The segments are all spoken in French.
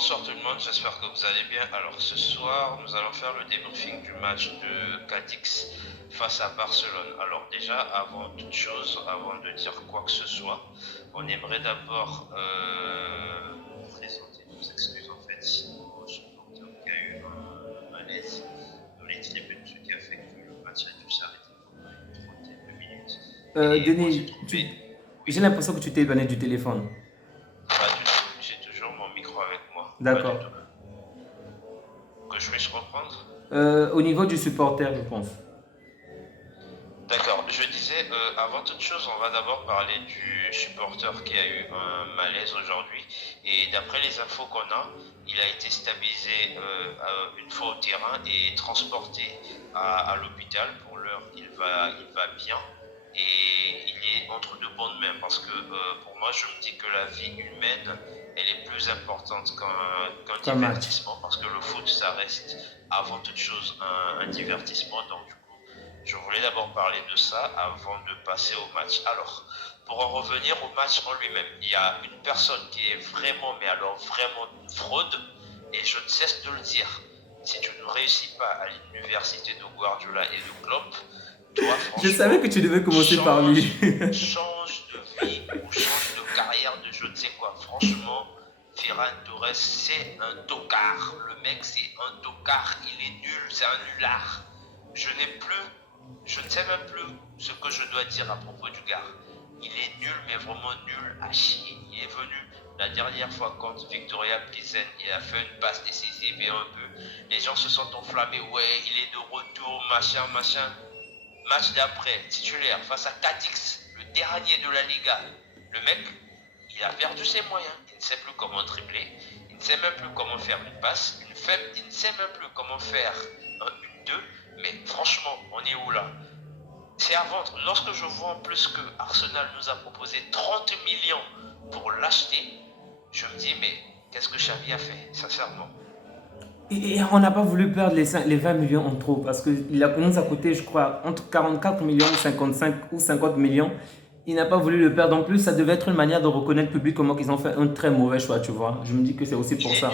Bonsoir tout le monde, j'espère que vous allez bien. Alors ce soir, nous allons faire le débriefing du match de Cadix face à Barcelone. Alors déjà, avant toute chose, avant de dire quoi que ce soit, on aimerait d'abord présenter nos excuses en fait aux supporters qui a eu un malaise dans les tribunes, ce qui a fait que le match a dû s'arrêter pendant une trentaine de minutes. Et moi j'ai Denis, trouvé, j'ai oui, l'impression que tu t'es éloigné du téléphone. pas du tout, j'ai toujours mon micro avec moi, pas du D'accord. tout. Que je puisse reprendre. Au niveau du supporter, je pense. D'accord, je disais, avant toute chose, on va d'abord parler du supporter qui a eu un malaise aujourd'hui. Et d'après les infos qu'on a, il a été stabilisé une fois au terrain et transporté à l'hôpital. Pour l'heure, il va bien et il est entre de bonnes mains parce que pour moi, je me dis que la vie humaine, elle est plus importante qu'un Qu'un match. divertissement parce que le foot, ça reste avant toute chose un divertissement. Donc, je voulais d'abord parler de ça avant de passer au match. Alors, pour en revenir au match en lui-même, il y a une personne qui est vraiment, mais alors vraiment une fraude, et je ne cesse de le dire. Si tu ne réussis pas à l'université de Guardiola et de Klopp, toi, Je savais franchement, que tu devais commencer par lui. change, change de vie ou change de carrière de je ne sais quoi. Franchement, Ferran Torres, c'est un tocard. Le mec, c'est un tocard. Il est nul, c'est un nulard. Je n'ai plus je ne sais même plus ce que je dois dire à propos du gars. Il est nul, mais vraiment nul à chier. Il est venu la dernière fois contre Victoria Pilsen. Il a fait une passe décisive et un peu. Les gens se sont enflammés. Ouais, il est de retour, machin, machin. Match d'après, titulaire face à Cadix, le dernier de la Liga. Le mec, il a perdu ses moyens. Il ne sait plus comment dribbler. Il ne sait même plus comment faire une passe, une faible. Il ne sait même plus comment faire une 2. Mais franchement, on est où là? C'est à vendre. Lorsque je vois en plus que Arsenal nous a proposé 30 millions pour l'acheter, je me dis, mais qu'est-ce que Xavi a fait, sincèrement? Et on n'a pas voulu perdre les 20 millions en trop parce qu'il a commencé à coûter, je crois, entre 44 millions, 55 ou 50 millions. Il n'a pas voulu le perdre. En plus, ça devait être une manière de reconnaître publiquement qu'ils ont fait un très mauvais choix, tu vois. Je me dis que c'est aussi Il pour est ça.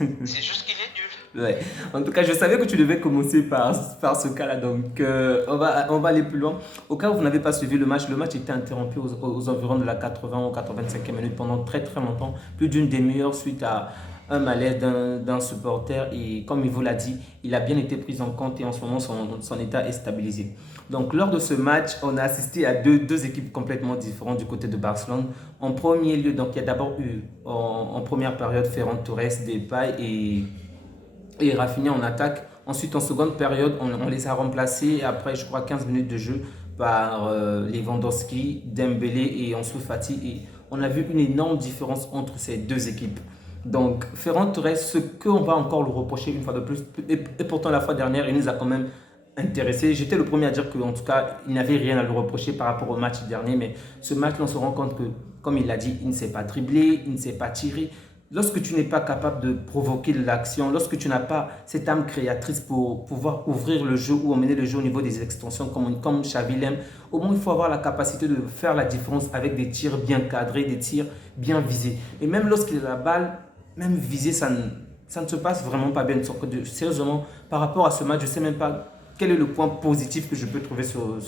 nul. C'est juste qu'il est nul. Ouais. En tout cas, je savais que tu devais commencer par ce cas-là. Donc, on va aller plus loin. Au cas où vous n'avez pas suivi le match était interrompu aux environs de la 80 ou 85e minute pendant très très longtemps, plus d'une demi-heure suite à un malaise d'un supporter. Et comme il vous l'a dit, il a bien été pris en compte et en ce moment, son état est stabilisé. Donc, lors de ce match, on a assisté à deux équipes complètement différentes du côté de Barcelone. En premier lieu, donc, il y a d'abord eu en première période Ferran Torres, Depay et Rafinha en attaque. Ensuite, en seconde période, on les a remplacés après, je crois, 15 minutes de jeu par Lewandowski, Dembélé et Ansu Fati. Et on a vu une énorme différence entre ces deux équipes. Donc, Ferran Torres, ce qu'on va encore le reprocher une fois de plus, et pourtant la fois dernière, il nous a quand même intéressé. J'étais le premier à dire qu'en tout cas, il n'avait rien à le reprocher par rapport au match dernier, mais ce match, on se rend compte que, comme il l'a dit, il ne s'est pas dribblé, il ne s'est pas tiré. Lorsque tu n'es pas capable de provoquer l'action, lorsque tu n'as pas cette âme créatrice pour pouvoir ouvrir le jeu ou emmener le jeu au niveau des extensions comme Xavi l'aime, au moins il faut avoir la capacité de faire la différence avec des tirs bien cadrés, des tirs bien visés. Et même lorsqu'il a la balle, même visée, ça ne se passe vraiment pas bien. Sérieusement, par rapport à ce match, je ne sais même pas quel est le point positif que je peux trouver sur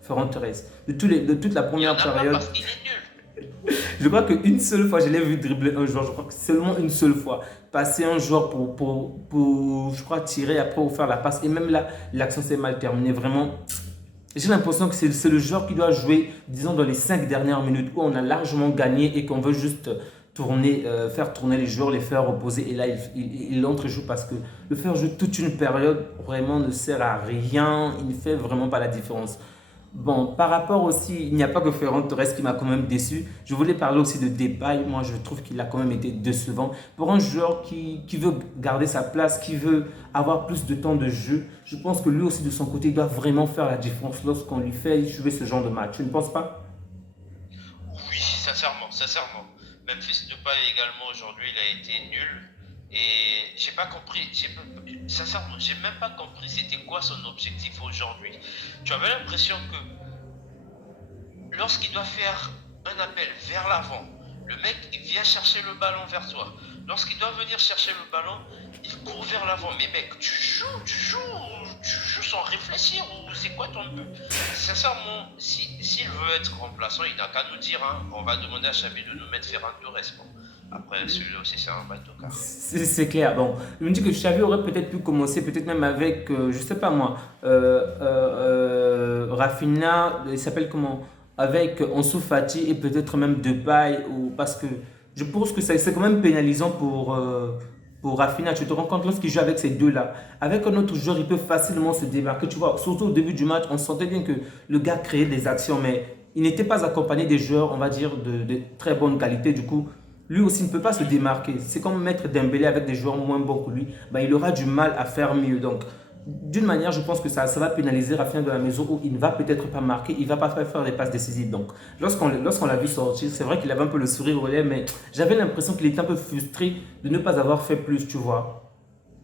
Ferran Torres. De toute la Il n'y en première a pas période, parce qu'il est nul. je crois qu'une seule fois, je l'ai vu dribbler un joueur, je crois que seulement une seule fois. Passer un joueur pour je crois, tirer après ou faire la passe. Et même là, l'action s'est mal terminée. Vraiment, j'ai l'impression que c'est le joueur qui doit jouer, disons, dans les 5 dernières minutes où on a largement gagné et qu'on veut juste faire tourner les joueurs, les faire reposer. Et là, il entre et joue parce que le faire jouer toute une période vraiment ne sert à rien. Il ne fait vraiment pas la différence. Bon, par rapport aussi, il n'y a pas que Ferran Torres qui m'a quand même déçu. Je voulais parler aussi de Depay. Moi, je trouve qu'il a quand même été décevant. Pour un joueur qui veut garder sa place, qui veut avoir plus de temps de jeu, je pense que lui aussi, de son côté, il doit vraiment faire la différence lorsqu'on lui fait jouer ce genre de match. Tu ne penses pas? Oui, sincèrement, sincèrement. Memphis Depay également aujourd'hui, il a été nul. Et j'ai pas compris, sincèrement, j'ai même pas compris c'était quoi son objectif aujourd'hui. Tu avais l'impression que lorsqu'il doit faire un appel vers l'avant, le mec il vient chercher le ballon vers toi. Lorsqu'il doit venir chercher le ballon, il court vers l'avant. Mais mec, tu joues sans réfléchir ou c'est quoi ton but? Sincèrement, s'il veut être remplaçant, il n'a qu'à nous dire. Hein. On va demander à Xavi de nous mettre Ferran Torres. Bon. Après, celui-là aussi, c'est un bateau car. C'est clair. Bon, je me dis que Xavi aurait peut-être pu commencer, peut-être même avec, je sais pas moi, Rafinha, il s'appelle comment? Avec Ansu Fati et peut-être même Depay, ou parce que je pense que c'est quand même pénalisant pour Rafinha. Tu te rends compte lorsqu'il joue avec ces deux-là. Avec un autre joueur, il peut facilement se démarquer. Tu vois, surtout au début du match, on sentait bien que le gars créait des actions, mais il n'était pas accompagné des joueurs, on va dire, de très bonne qualité. Du coup, lui aussi ne peut pas se démarquer. C'est comme mettre Dembélé avec des joueurs moins bons que lui. Ben, il aura du mal à faire mieux. Donc, d'une manière, je pense que ça va pénaliser Rafinha de la mesure où il ne va peut-être pas marquer, il ne va pas faire des passes décisives. Donc, lorsqu'on l'a vu sortir, c'est vrai qu'il avait un peu le sourire au lèvres, mais j'avais l'impression qu'il était un peu frustré de ne pas avoir fait plus, tu vois.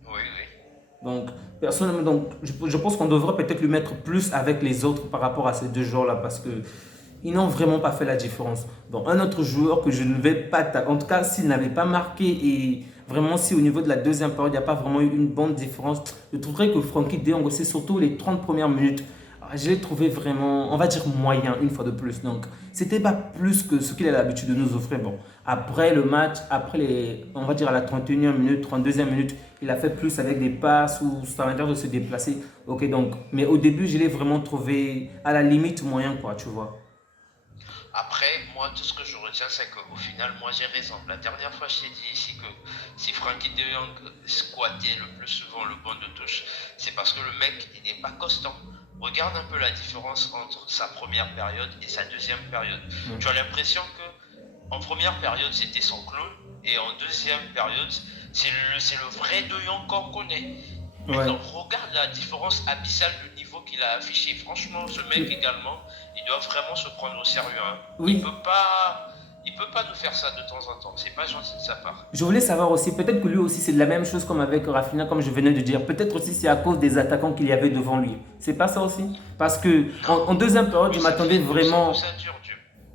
Oui, oui. Donc, personnellement, je pense qu'on devrait peut-être lui mettre plus avec les autres par rapport à ces deux joueurs-là parce que ils n'ont vraiment pas fait la différence. Donc, un autre joueur que je ne vais pas, en tout cas, s'il n'avait pas marqué et vraiment si au niveau de la deuxième période, il n'y a pas vraiment eu une bonne différence, je trouverais que Frankie de Jong aussi, surtout les 30 premières minutes, je l'ai trouvé vraiment, on va dire moyen une fois de plus. Donc, c'était pas plus que ce qu'il a l'habitude de nous offrir. Bon, après le match, on va dire à la 31e minute, 32e minute, il a fait plus avec des passes ou sa manière de se déplacer. Ok, donc, mais au début, je l'ai vraiment trouvé à la limite moyen, quoi, tu vois. Après, moi, tout ce que je retiens, c'est qu'au final, moi, j'ai raison. La dernière fois, je t'ai dit ici que si Frankie de Jong squattait le plus souvent le banc de touche, c'est parce que le mec, il n'est pas constant. Regarde un peu la différence entre sa première période et sa deuxième période. Tu as l'impression que en première période, c'était son clone, et en deuxième période, c'est le vrai De Jong qu'on connaît. Ouais. Maintenant, regarde la différence abyssale de niveau qu'il a affiché. Franchement, ce mec également, il doit vraiment se prendre au sérieux. Hein. Oui, Il peut pas nous faire ça de temps en temps. C'est pas gentil de sa part. je voulais savoir aussi, peut-être que lui aussi c'est la même chose comme avec Rafinha, comme je venais de dire. Peut-être aussi c'est à cause des attaquants qu'il y avait devant lui. C'est pas ça aussi? Parce que Non, en deuxième période, Dieu.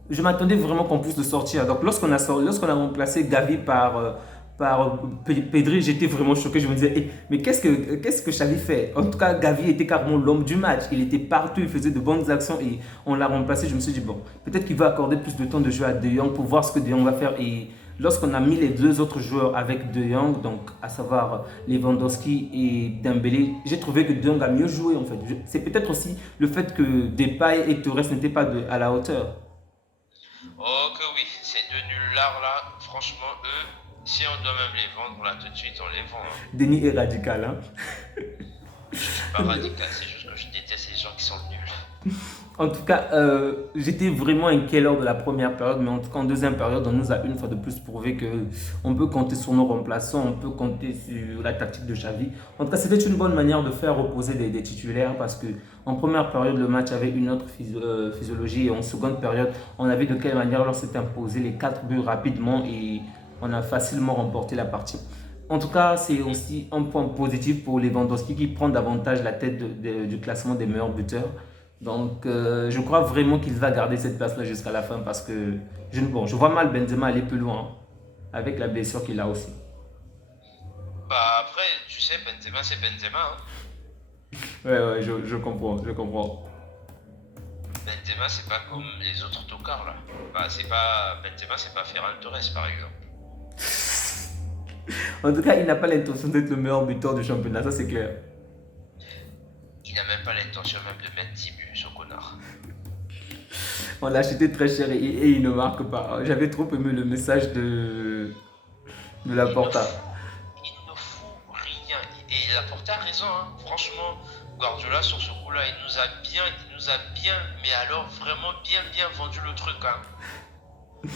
je m'attendais vraiment qu'on puisse le sortir. Donc lorsqu'on a remplacé Gavi par Pedri, j'étais vraiment choqué. Je me disais, eh, mais qu'est-ce que Xavi fait? En tout cas, Gavi était carrément l'homme du match. Il était partout, il faisait de bonnes actions et on l'a remplacé. Je me suis dit, bon, peut-être qu'il va accorder plus de temps de jeu à De Jong pour voir ce que De Jong va faire. Et lorsqu'on a mis les deux autres joueurs avec De Jong, donc à savoir Lewandowski et Dembélé, j'ai trouvé que De Jong a mieux joué en fait. C'est peut-être aussi le fait que Depay et Torres n'étaient pas à la hauteur. Oh que oui, ces deux nullards là, franchement, eux, si on doit même les vendre là tout de suite, on les vend. Hein. Denis est radical, hein. Je suis pas radical, c'est juste que je déteste les gens qui sont nuls. En tout cas, j'étais vraiment inquiet lors de la première période, mais en tout cas en deuxième période, on nous a une fois de plus prouvé que on peut compter sur nos remplaçants, on peut compter sur la tactique de Xavi. En tout cas, c'était une bonne manière de faire reposer des titulaires parce que en première période, le match avait une autre physiologie et en seconde période, on avait de quelle manière on s'est imposé les 4 buts rapidement et on a facilement remporté la partie. En tout cas, c'est aussi un point positif pour Lewandowski qui prend davantage la tête du classement des meilleurs buteurs. Donc, je crois vraiment qu'il va garder cette place-là jusqu'à la fin parce que bon, je vois mal Benzema aller plus loin hein, avec la blessure qu'il a aussi. Bah après, tu sais, Benzema c'est Benzema. Hein. Ouais, ouais, je comprends, je comprends. Benzema c'est pas comme les autres tocards là. Bah c'est pas Benzema c'est pas Ferran Torres par exemple. En tout cas, il n'a pas l'intention d'être le meilleur buteur du championnat, ça c'est clair. Il n'a même pas l'intention même de mettre 10 buts, ce connard. On l'a acheté très cher et il ne marque pas. J'avais trop aimé le message de la Il ne Porta. fout, il ne fout rien. Et Laporta a raison, hein. Franchement, Guardiola sur ce coup-là, il nous a bien, mais alors vraiment bien vendu le truc, hein.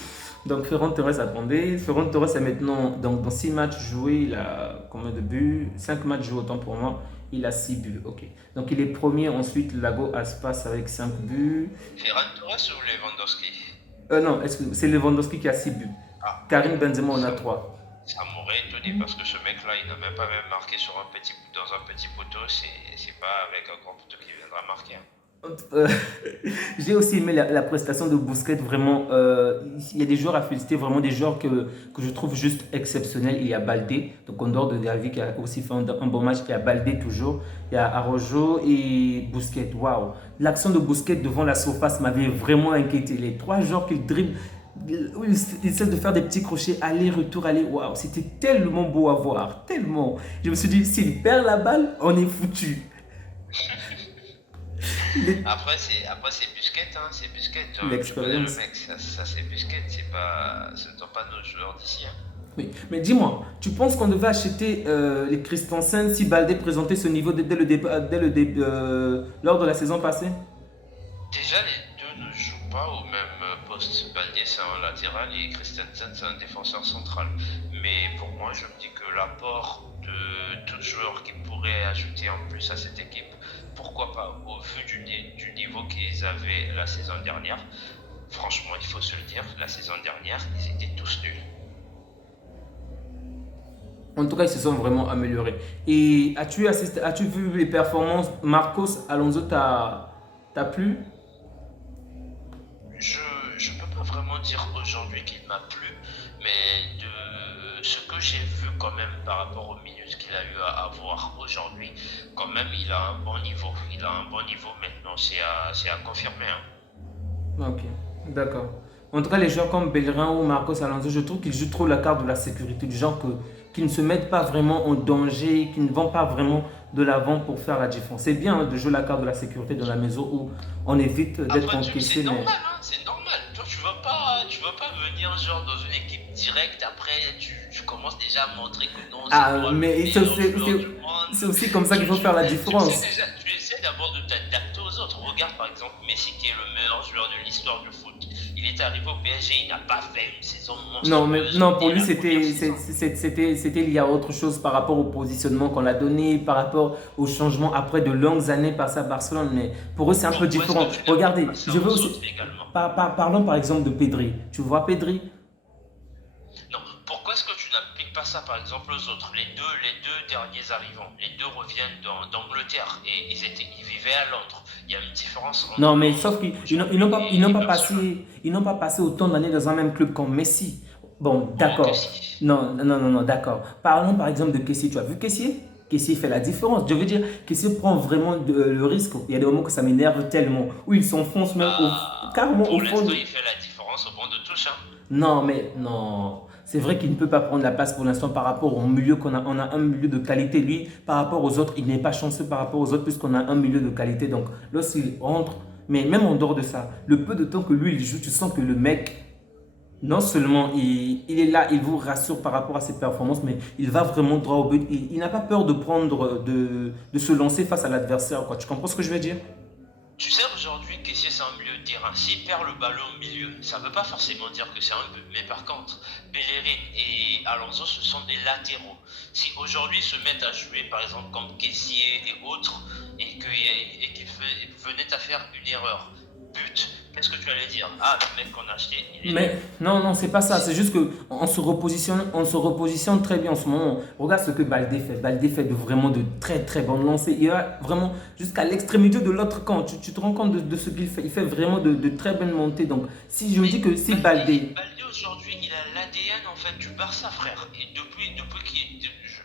Donc Ferran Torres attendait. Ferran Torres est maintenant dans 6 matchs joués, il a combien de buts? 5 matchs joués autant pour moi. Il a 6 buts, ok. Donc il est premier, ensuite Lago Aspas avec 5 buts. Ferran Torres ou Lewandowski? Non, c'est Lewandowski qui a 6 buts. Ah, Karim Benzema en a ça, 3. ça m'aurait étonné parce que ce mec-là, il n'a même pas même marqué dans un petit poteau. C'est pas avec un grand poteau qu'il viendra marquer. Hein. Euh, j'ai aussi aimé la prestation de Busquets, vraiment. Il y a des joueurs à féliciter, vraiment des joueurs que je trouve juste exceptionnels. Il y a Baldé, donc en dehors de Gavi qui a aussi fait un bon match. Il y a Baldé toujours. Il y a Araujo et Busquets. Waouh! L'action de Busquets devant la surface m'avait vraiment inquiété. Les trois joueurs qu'il dribble, où il essaie de faire des petits crochets, aller-retour, aller. Waouh! C'était tellement beau à voir, tellement. Je me suis dit, s'il perd la balle, on est foutu. Après c'est Busquets, hein, c'est Busquets. Tu connais le L'expérience. mec, ça c'est Busquets, ce ne sont pas nos joueurs d'ici, hein. Oui, mais dis-moi, tu penses qu'on devait acheter les Christensen si Baldé présentait ce niveau dès le début, lors de la saison passée? Déjà, les deux ne jouent pas au même poste. Baldier, c'est un latéral et Christensen, c'est un défenseur central. Mais pour moi, je me dis que l'apport de tout joueur qui pourrait ajouter en plus à cette équipe, pourquoi pas, au vu du niveau qu'ils avaient la saison dernière. Franchement, il faut se le dire, la saison dernière, ils étaient tous nuls. En tout cas, ils se sont vraiment améliorés. Et as-tu vu les performances Marcos Alonso t'a plu? Je je peux pas vraiment dire aujourd'hui qu'il m'a plu, mais de ce que j'ai vu quand même par rapport aux minutes qu'il a eu à avoir aujourd'hui, quand même il a un bon niveau. Il a un bon niveau maintenant, c'est à confirmer, hein. Ok, d'accord. En tout cas, les joueurs comme Bellerin ou Marcos Alonso, je trouve qu'ils jouent trop la carte de la sécurité, du genre qu'ils ne se mettent pas vraiment en danger, qu'ils ne vont pas vraiment de l'avant pour faire la différence. C'est bien hein, de jouer la carte de la sécurité dans la mesure où on évite d'être Après, encaissé, c'est mais... normal, hein, c'est normal. Toi, tu vas pas venir genre dans une équipe directe, après tu commences déjà à montrer que non, c'est Ah, toi le mais meilleur joueur du monde. c'est aussi comme ça qu'il faut faire la différence. Tu essaies d'abord de t'adapter aux autres. Regarde par exemple Messi qui est le meilleur joueur de l'histoire du foot. Il est arrivé au PSG, il n'a pas fait une saison Non, mais monstrueuse non, pour dès lui, la première saison. c'était lié à autre chose par rapport au positionnement qu'on a donné, par rapport au changement après de longues années passées à Barcelone. Mais pour eux, c'est un peu Pourquoi est-ce différent. que tu n'appliques Regardez, pas ça je veux aux aussi. autres également? Parlons par exemple de Pedri. Tu vois, Pedri, Non, pourquoi est-ce que tu n'appliques pas ça par exemple aux autres? Les deux derniers arrivants, les deux reviennent d'Angleterre et ils vivaient à Londres. Il y a une différence non, entre mais Londres sauf qu'ils aujourd'hui et Barcelone. ils n'ont pas passé autant d'années dans un même club comme Messi. Bon, Oh, que d'accord. si. Non, d'accord. Parlons par exemple de Kessié. Tu as vu Kessié? Kessié fait la différence. Je veux dire, Kessié prend vraiment le risque. Il y a des moments que ça m'énerve tellement. Où il s'enfonce même carrément au Pour fond l'instant, de... il fait la différence au banc de touche, hein. Non, mais non. C'est vrai qu'il ne peut pas prendre la place pour l'instant par rapport au milieu qu'on a. On a un milieu de qualité. Lui, par rapport aux autres, il n'est pas chanceux par rapport aux autres puisqu'on a un milieu de qualité. Donc, lorsqu'il rentre, mais même en dehors de ça, le peu de temps que lui, il joue, tu sens que le mec, non seulement il est là, il vous rassure par rapport à ses performances, mais il va vraiment droit au but. Il n'a pas peur de prendre, de se lancer face à l'adversaire, quoi. Tu comprends ce que je veux dire? Tu sais, aujourd'hui, Kessié, c'est un milieu de terrain. S'il perd le ballon au milieu, ça ne veut pas forcément dire que c'est un but. Mais par contre, Bellerin et Alonso, ce sont des latéraux. Si aujourd'hui ils se mettent à jouer, par exemple, comme Kessié et autres, et qu'ils venaient à faire une erreur, but, qu'est-ce que tu allais dire? Ah, le mec qu'on a acheté, il est Mais nul. non, c'est pas ça. C'est juste que on se repositionne très bien en ce moment. Regarde ce que Baldé fait. Baldé fait vraiment de très très bonnes lancées. Il va vraiment jusqu'à l'extrémité de l'autre camp. Tu te rends compte de ce qu'il fait. Il fait vraiment de très bonnes montées. Donc, si je me Mais dis que si Baldé, Baldé, Baldé aujourd'hui, il a l'ADN en fait du Barça, frère. Et depuis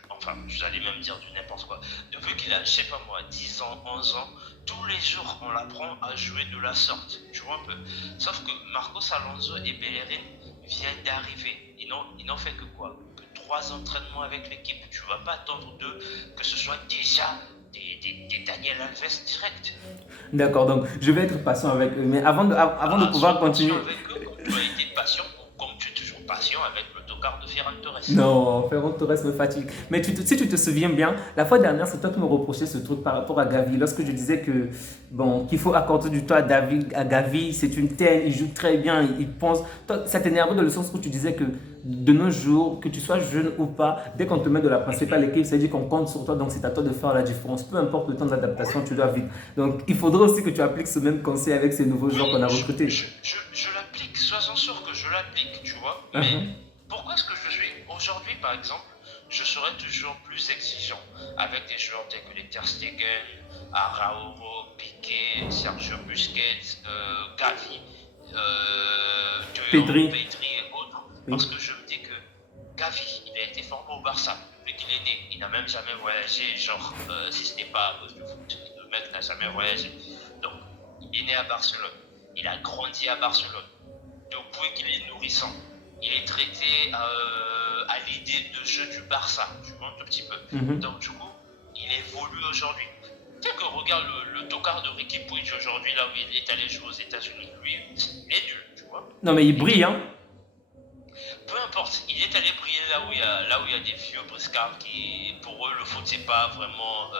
enfin, vous allez même dire du n'importe quoi. Depuis qu'il a, je sais pas moi, 10 ans, 11 ans, tous les jours, on l'apprend à jouer de la sorte. Tu vois un peu. Sauf que Marcos Alonso et Bellerin viennent d'arriver. Ils n'ont fait que quoi? Que 3 entraînements avec l'équipe. Tu vas pas attendre d'eux que ce soit déjà des Daniel Alves direct. d'accord, donc je vais être patient avec eux. Mais avant de Ah, pouvoir sois patient continuer, avec eux comme tu as été patient ou comme tu es toujours patient avec le tocard de Ferran Torres. non, Ferran Torres me fatigue. Mais si tu te souviens bien, la fois dernière, c'est toi qui me reprochais ce truc par rapport à Gavi. Lorsque je disais que bon, qu'il faut accorder du temps à Gavi, c'est une telle, il joue très bien, il pense. Toi, ça t'énervait dans le sens où tu disais que de nos jours, que tu sois jeune ou pas, dès qu'on te met de la principale équipe, c'est dit qu'on compte sur toi, donc c'est à toi de faire la différence. Peu importe le temps d'adaptation, tu dois vite. Donc il faudrait aussi que tu appliques ce même conseil avec ces nouveaux joueurs qu'on Oui, a recrutés. je l'applique, sois-en sûr que je l'applique, tu vois. Mais Uh-huh. pourquoi est-ce que je suis aujourd'hui, par exemple, je serai toujours plus exigeant avec des joueurs tels que les Ter Stegen, Araújo, Piqué, Sergio Busquets, Gavi, De Pedri, Jong, Pedri et autres. oui. Parce que je me dis que Gavi, il a été formé au Barça depuis qu'il est né. Il n'a même jamais voyagé, genre, si ce n'est pas à cause du foot. Le mec n'a jamais voyagé. Donc, il est né à Barcelone. Il a grandi à Barcelone. Depuis qu'il est nourrissant, il est traité à l'idée de jeu du Barça, tu vois, un tout petit peu. Mhm. Donc, du coup, il évolue aujourd'hui. Tu sais que regarde le tocard de Ricky Puig aujourd'hui, là où il est allé jouer aux États-Unis, lui, il est nul, tu vois. Non, mais il Et brille, hein. peu importe, il est allé briller là où il y a des vieux briscards qui, pour eux, le foot, c'est pas vraiment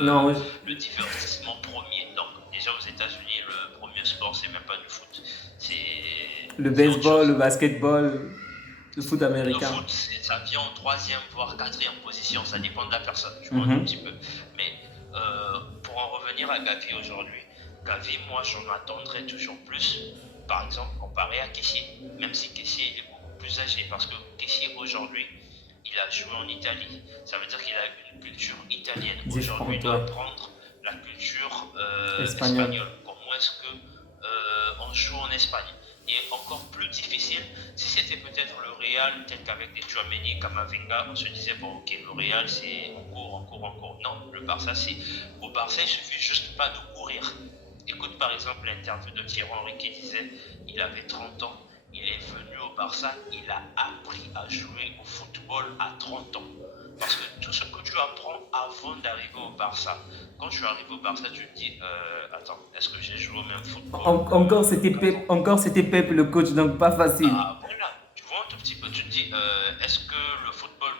Non, oui. le divertissement premier. Donc, déjà aux États-Unis, le premier sport, c'est même pas du foot. C'est Le c'est autre baseball, chose. le basketball, le foot Le américain. foot, ça vient en troisième, voire quatrième position. Ça dépend de la personne, tu vois, un tout Mhm. petit peu. Mais pour en revenir à Gavi aujourd'hui, Gavi, moi, j'en attendrais toujours plus. Par exemple, comparé à Kessie. Même si Kessie est beaucoup plus âgé. Parce que Kessie, aujourd'hui, il a joué en Italie. Ça veut dire qu'il a une culture italienne. Aujourd'hui, il Différente, doit ouais. apprendre la culture Espagnol. espagnole. Comment est-ce que on joue en Espagne? Et encore plus difficile, si c'était peut-être le Real, tel qu'avec des Tchouaméni, Kamavinga, on se disait, bon, ok, le Real, c'est on court, on court, on court. Non, le Barça, c'est. Au Barça, il suffit juste pas de courir. Écoute par exemple l'interview de Thierry Henry qui disait il avait 30 ans, il est venu au Barça, il a appris à jouer au football à 30 ans. Parce que tout ce que tu apprends avant d'arriver au Barça, quand tu arrives au Barça, tu te dis attends, est-ce que j'ai joué au même football Encore que c'était qu'avant? Pep, encore c'était Pep le coach, donc pas facile. Bah voilà, tu vois un tout petit peu, tu te dis est-ce que le football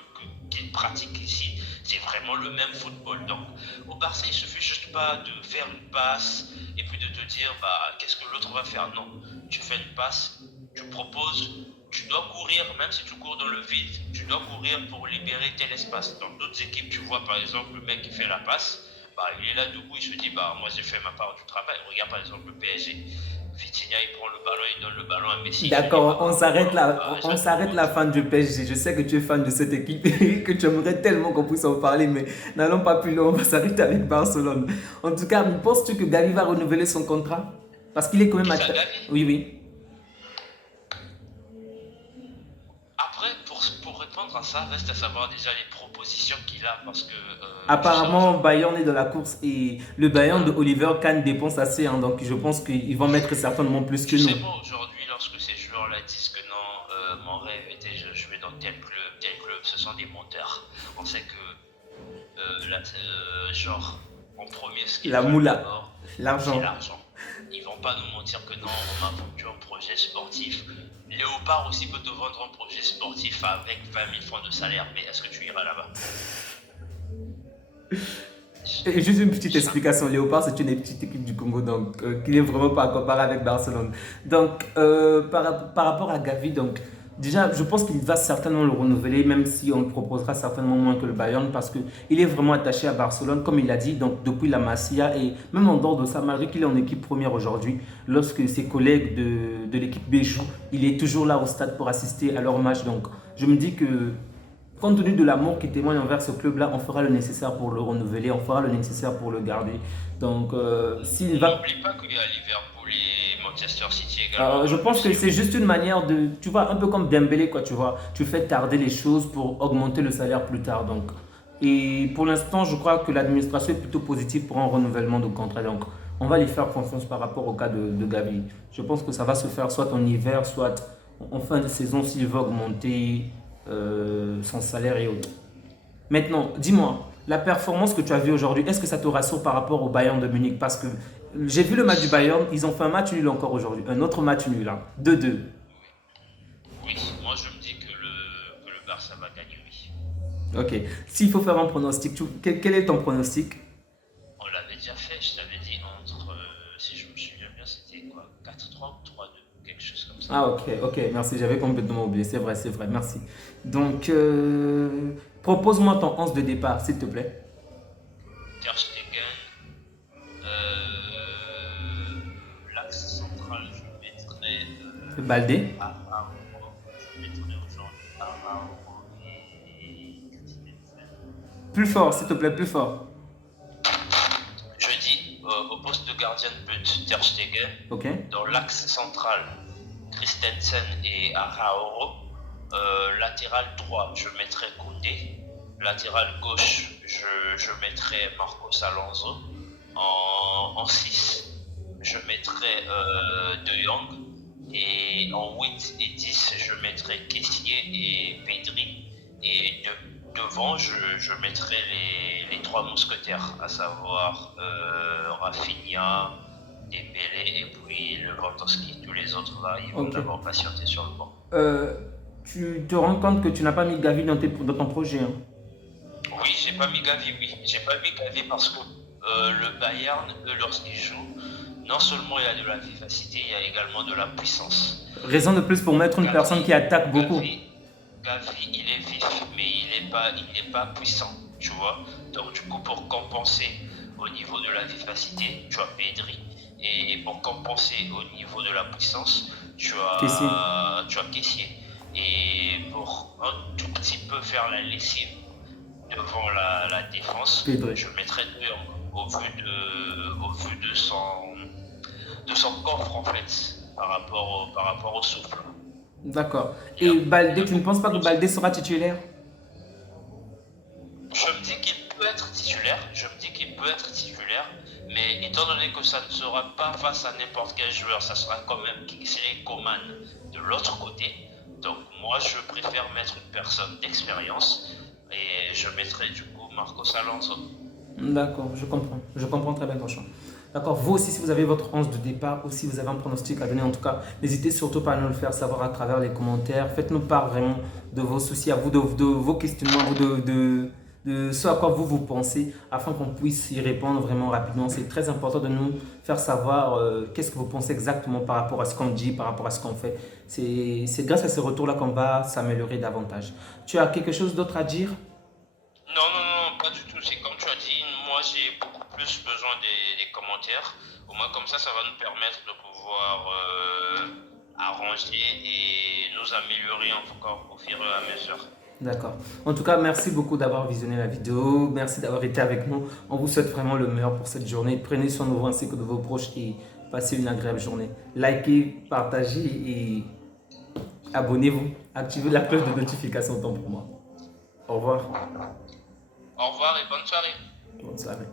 qu'il pratique ici, c'est vraiment le même football? Donc au Barça, il suffit juste pas de faire une passe et puis de te dire bah qu'est-ce que l'autre va faire. Non, tu fais une passe, tu proposes, tu dois courir, même si tu cours dans le vide, tu dois courir pour libérer tel espace. Dans d'autres équipes, tu vois par exemple le mec qui fait la passe, bah il est là debout, il se dit bah moi j'ai fait ma part du travail. Regarde par exemple le PSG. Vitinha, il prend le ballon, il donne le ballon à Messi, il se dit D'accord, on bah s'arrête voilà, là, bah, on j'ai s'arrête la proposé. fin du PSG. Je sais que tu es fan de cette équipe et que tu aimerais tellement qu'on puisse en parler, mais n'allons pas plus loin, on va s'arrêter avec Barcelone. En tout cas, penses-tu que Gavi va renouveler son contrat? Parce qu'il est quand même Qui à... ça, Gavi? Oui, oui. Après, pour répondre à ça, reste à savoir déjà les propositions qu'il a, parce que tu sais Apparemment, aujourd'hui, Bayern est dans la course et le Bayern de voilà. Oliver Kahn dépense assez, hein, donc je pense qu'ils vont mettre certainement plus que Tu sais, nous. moi aujourd'hui, lorsque ces joueurs-là disent que non, mon rêve était de jouer dans tel club, ce sont des menteurs. On sait que, genre, en premier, ce qu'ils La veulent moula, d'abord, c'est l'argent. l'argent. Ils vont pas nous mentir que non, on m'a vendu un projet sportif. Léopard aussi peut te vendre un projet sportif avec 20 000 francs de salaire, mais est-ce que tu iras là-bas? Et juste une petite Jamais. explication, Léopard, c'est une petite équipe du Congo, donc qui n'est vraiment pas à comparer avec Barcelone. Donc, par rapport à Gavi, donc, déjà, je pense qu'il va certainement le renouveler, même si on le proposera certainement moins que le Bayern, parce qu'il est vraiment attaché à Barcelone, comme il l'a dit, donc depuis la Masia, et même en dehors de ça, malgré qu'il est en équipe première aujourd'hui, lorsque ses collègues de l'équipe B jouent, il est toujours là au stade pour assister à leur match. Donc, je me dis que compte tenu de l'amour qu'il témoigne envers ce club-là, on fera le nécessaire pour le renouveler, on fera le nécessaire pour le garder. Donc, s'il va... N'oublie pas qu'il y a Liverpool et Manchester City également dans Je le pense que dossier. c'est juste une manière de, tu vois, un peu comme Dembélé, quoi, tu vois. Tu fais tarder les choses pour augmenter le salaire plus tard. Donc, et pour l'instant, je crois que l'administration est plutôt positive pour un renouvellement de contrat. Donc, on va lui faire confiance par rapport au cas de Gavi. Je pense que ça va se faire soit en hiver, soit en fin de saison s'il veut augmenter son salaire et autres. Maintenant, dis-moi, la performance que tu as vue aujourd'hui, est-ce que ça te rassure par rapport au Bayern de Munich? Parce que j'ai vu le match du Bayern, ils ont fait un match nul encore aujourd'hui. Un autre match nul, hein. 2-2. Oui, moi je me dis que le Barça va gagner, oui. Ok. S'il faut faire un pronostic, quel est ton pronostic? On l'avait déjà fait, je t'avais dit entre, si je me souviens bien, c'était quoi, 4-3 ou 3-2, quelque chose comme ça. Ah, ok, ok, merci, j'avais complètement oublié. C'est vrai, merci. Donc, propose-moi ton 11 de départ, s'il te plaît. Ter Stegen, l'axe central, je mettrais Baldé. Araujo, je mettrais aujourd'hui Araujo et Plus fort, s'il te plaît, plus fort. Je dis au poste de gardien de but, Ter Stegen. Ok. Dans l'axe central, Christensen et Arauro. Latéral droit, je mettrai Koundé. Latéral gauche, je mettrai Marcos Alonso. En 6, je mettrai De Jong. Et en 8 et 10, je mettrai Kessié et Pedri. Et devant, je mettrai les 3 mousquetaires, à savoir Rafinha, Dembélé et puis Lewandowski. Tous les autres là, ils vont d'abord patienter sur le banc. Tu te rends compte que tu n'as pas mis Gavi dans ton projet, hein? Oui, j'ai pas mis Gavi, oui. J'ai pas mis Gavi parce que le Bayern, lorsqu'il joue, non seulement il y a de la vivacité, il y a également de la puissance. Raison de plus pour mettre une personne qui attaque beaucoup. Gavi, il est vif, mais il n'est pas puissant, tu vois. Donc du coup, pour compenser au niveau de la vivacité, tu as Pedri. Et pour compenser au niveau de la puissance, tu as Kessié. Et pour un tout petit peu faire la lessive devant la défense, Pedri. je mettrais De Jong au vu de son coffre en fait, par rapport au souffle. D'accord. Et Baldé, tu ne penses pas que Baldé sera titulaire? Je me dis qu'il peut être titulaire, mais étant donné que ça ne sera pas face à n'importe quel joueur, ça sera quand même Kingsley Coman de l'autre côté. Donc moi je préfère mettre une personne d'expérience et je mettrai du coup Marcos Alonso. D'accord, je comprends très bien ton choix. D'accord, vous aussi si vous avez votre 11 de départ ou si vous avez un pronostic à donner, en tout cas, n'hésitez surtout pas à nous le faire savoir à travers les commentaires. Faites-nous part vraiment de vos soucis, à vous, de vos questionnements, de ce à quoi vous pensez, afin qu'on puisse y répondre vraiment rapidement. C'est très important de nous faire savoir qu'est-ce que vous pensez exactement par rapport à ce qu'on dit, par rapport à ce qu'on fait. C'est grâce à ces retours-là qu'on va s'améliorer davantage. Tu as quelque chose d'autre à dire? Non, pas du tout. C'est comme tu as dit, moi j'ai beaucoup plus besoin des commentaires. Au moins comme ça va nous permettre de pouvoir arranger et nous améliorer encore au fur et à mesure. D'accord. En tout cas, merci beaucoup d'avoir visionné la vidéo. Merci d'avoir été avec nous. On vous souhaite vraiment le meilleur pour cette journée. Prenez soin de vous ainsi que de vos proches et passez une agréable journée. Likez, partagez et abonnez-vous. Activez la cloche de notification autant pour moi. Au revoir. Au revoir et bonne soirée. Bonne soirée.